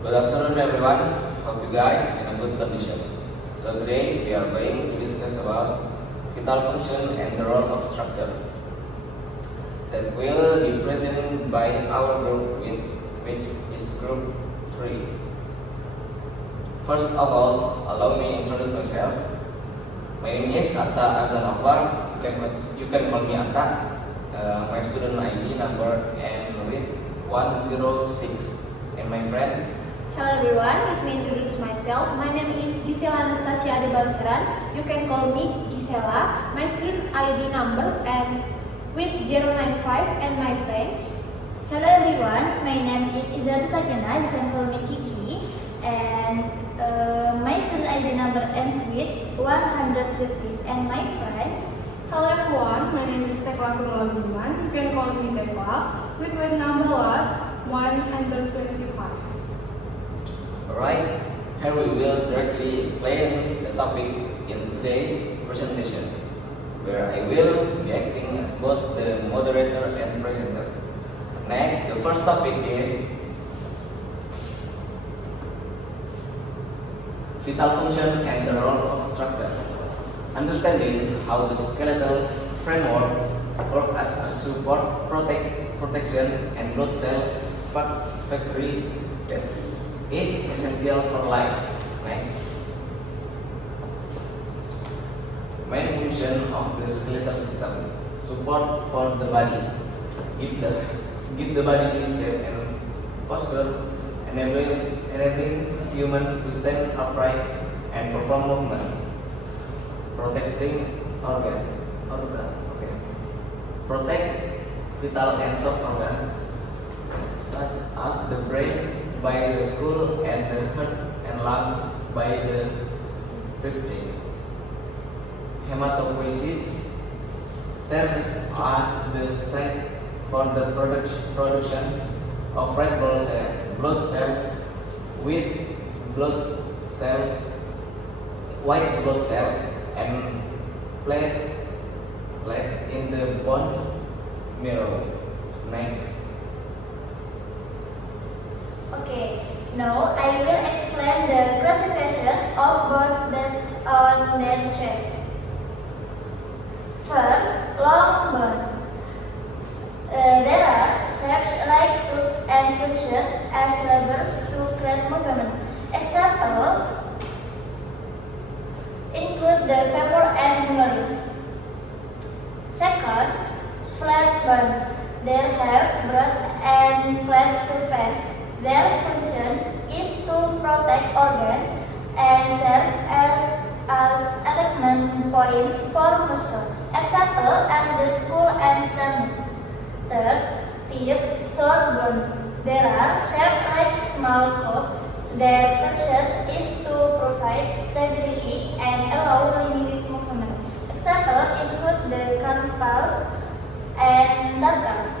Good afternoon everyone. Hope you guys in a good condition. So today we are going to discuss about fetal function and the role of structure that will be present by our group which is group 3. First of all, allow me to introduce myself. My name is Atta Azan Akbar. You can call me Atta. My student ID number ends with 106. And my friend. Hello everyone, let me introduce myself. My name is Gisela Anastasia Adebalseran. You can call me Gisela. My student ID number ends with 095 and my friends. Hello everyone, my name is Izati Sakina. You can call me Kiki. And my student ID number ends with 113 and my friend. Hello everyone, my name is Tekla Kurlaguman. You can call me Tekla. With my number was 125. Alright, here we will directly explain the topic in today's presentation, where I will be acting as both the moderator and presenter. Next, the first topic is fetal function and the role of structure. Understanding how the skeletal framework works as a support, protection, and blood cell factory that is essential for life. Next, main function of the skeletal system: support for the body, give the body in shape and posture, enabling humans to stand upright and perform movement, protecting protect vital and soft organ such as the brain by the skull and the heart and lung by the ribcage. Hematopoiesis serves as the site for the production of red blood cell with white blood cell and platelets in the bone marrow. Next. Okay, now I will explain the classification of bones based on their shape. First, long bones. There are shapes like tubes and function as levers to create movement. Example include the femur and humerus. Second, flat bones. They have broad and flat surface. Their function is to protect organs and serve as attachment points for muscle. Example are the skull and sternum. Third, tip, short bones. There are shaped like small cup. Their function is to provide stability and allow limited movement. Example include the carpals and tartars.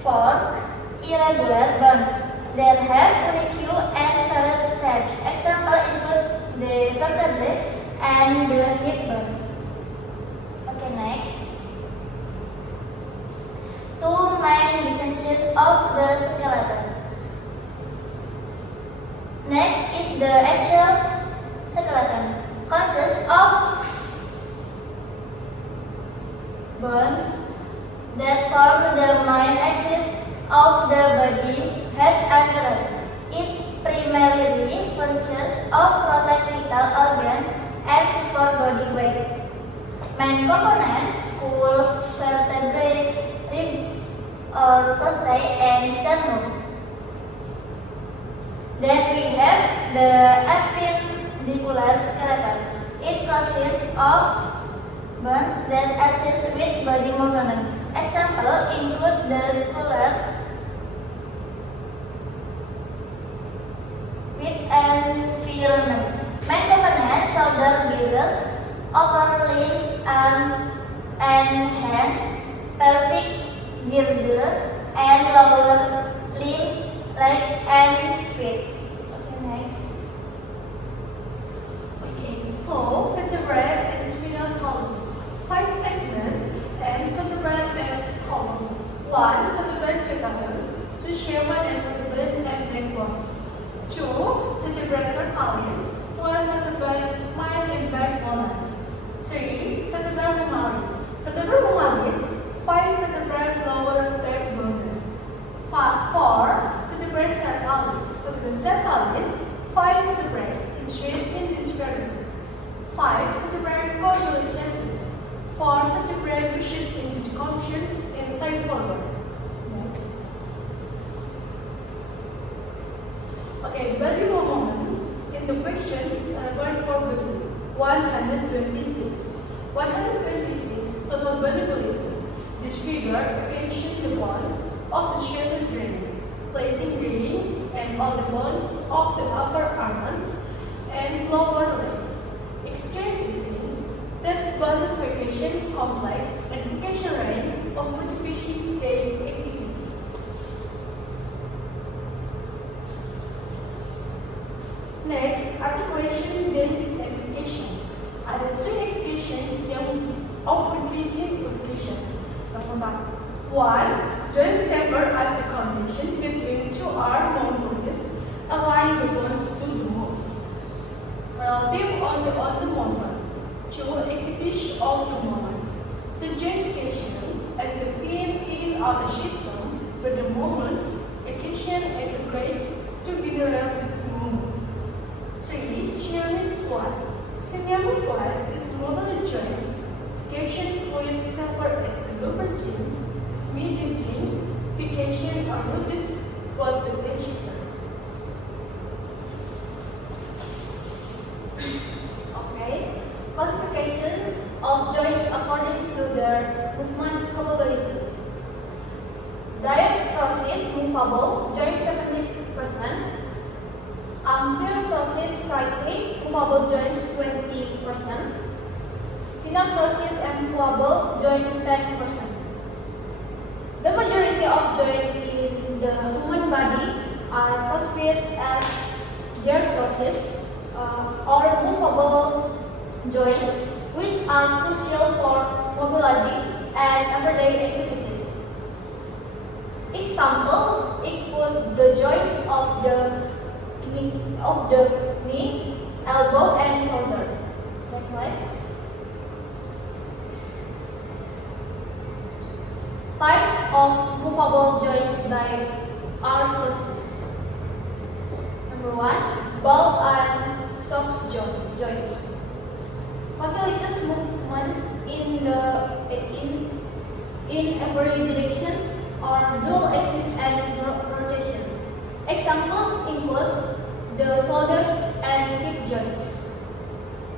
Fourth, irregular bones. They have unique and ferrite shapes. Example include the vertebrae and the hip bones. Okay, next. Two main differences of the skeleton. Next is the axial skeleton. Consists of bones that form the main axis of the body, head and neck. It primarily functions of protect vital organs and support body weight. Main components: skull, vertebrae, ribs or costae, and sternum. Then we have the appendicular skeleton. It consists of bones that assist with body movement. Example include the skull with environment. Main components: shoulder girdle, upper limbs, arms and hands, pelvic girdle, and lower limbs, legs and feet. Okay, next. Okay, so vertebrate and spinal column. 5 segments and vertebrate and column. 1. Vertebrate skeleton. 2. Human and vertebrate and backbones. 2. vertebralis, while vertebrae mild and bivalves. 3. Vertebral mammalis. Vertebral mammalis, 5 vertebrae lower backbones. 4. Vertebrate cephalalis. Vertebrate cephalalis, 5 vertebrae in shape indescribable. 5 vertebrate condylocensus. 4 vertebrae wished in decomposition in thigh forward. Next. Okay, body moments in the frictions were for body 126. 126 total vulnerability. This figure occasions the bones of the shoulder brain, placing grading and all the bones of the upper arms and lower legs. Exchanges test balance vacation complex and vacation range of motivation day activities. Next, articulation dance application. Ada 3 application yang obfuscation application. Pertama, 1. Joint sever as the connection between 2 arm movements, allowing the bones to move. Relative on the movement. 2. Activation of the movements. The jointification as the pin in of the system where the movements, occasion and the blades to generate its movement. 3. Synonym flight. Synonym flight is mobility joints, scation fluid suffer as the lubricants, medium jeans, vacation or rooted blood tension. Okay. Classification of joints according to their movement capability. Diaptrosis movable joint 70%. Amphiorthosis slightly movable joints 20%. Synaptosis and movable joints 10%. The majority of joints in the human body are classified as diaptrosis or movable joints, which are crucial for mobility and everyday activities. Example include the joints of the knee, elbow, and shoulder. Next slide. Types of movable joints diaptrosis. Number 1, ball and socks joints. Facilitates movement in every direction or dual axis and rotation. Examples include the shoulder and hip joints.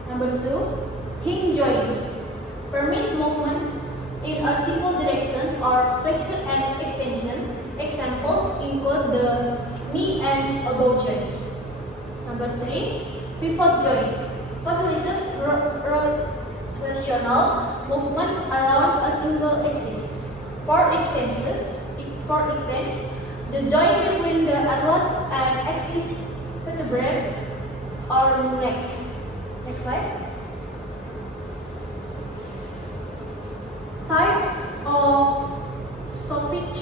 Number 2, hinge joints. Permits movement in a single direction or flexion and extension. Examples include the knee and elbow joints. Number 3, pivot joint. Facilitates rotational movement around a single axis. For instance, the joint between the atlas and axis vertebrae or neck. Next slide. Type of soffit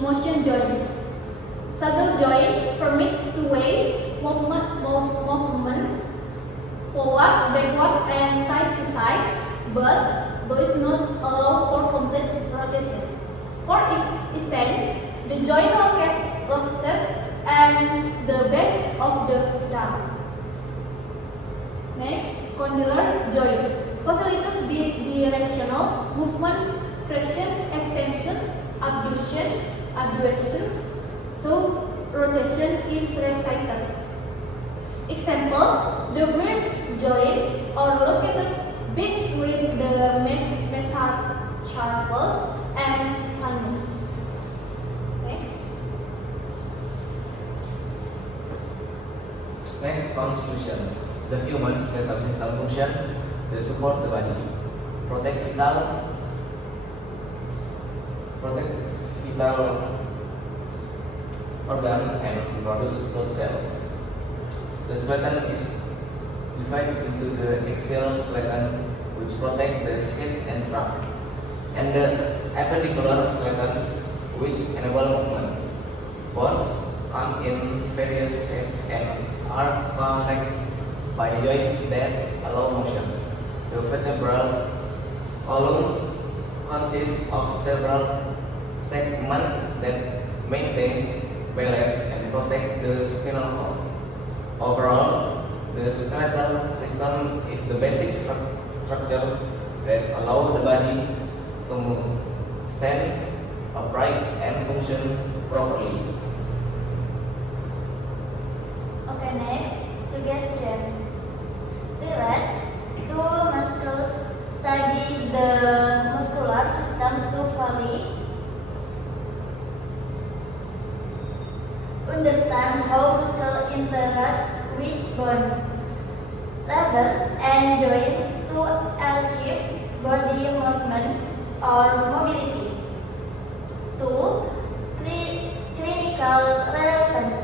motion joints. Saddle joints permits two-way movement forward, backward, and side to side, but does not allow for complete rotation. For instance, the joint rotated and the base of the thumb. Next, condylar joints. Facilities directional movement, flexion, extension, abduction, so rotation is recited. Example, the wrist joint are located between the metacarpals and planus. Next, conclusion. The human skeletal system function to support the body, protect vital organ and produce blood cell. The skeleton is divided into the axial skeleton, which protect the head and trunk, and the appendicular skeleton, which enable movement. Bones come in various shapes and are connected by joints that allow motion. The vertebral column consists of several segments that maintain balance and protect the spinal cord. Overall, the skeletal system is the basic structure that allows the body to move, stand upright, and function properly. Okay, next suggestion. Relate two muscles. Study the muscular system to fully understand how muscles interact with bones, level, and joint to achieve body movement or mobility. 2. Clinical relevance.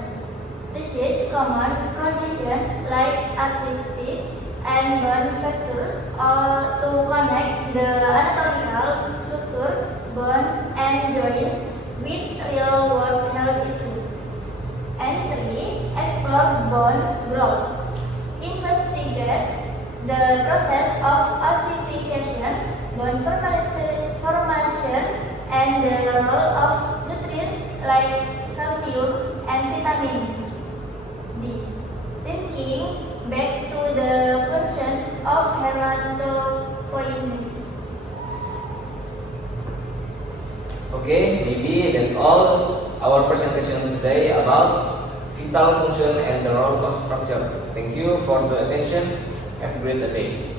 Research common conditions like arthritis and bone fractures or to connect the anatomical structure, bone, and joint with real-world health issues. And 3. Explore bone growth. Investigate the process of ossification, bone formation, and the role of nutrients like calcium and vitamin D. Linking back to the functions of hematopoiesis. Okay, maybe that's all our presentation today about vital function and the role of structure. Thank you for the attention. Have a great day.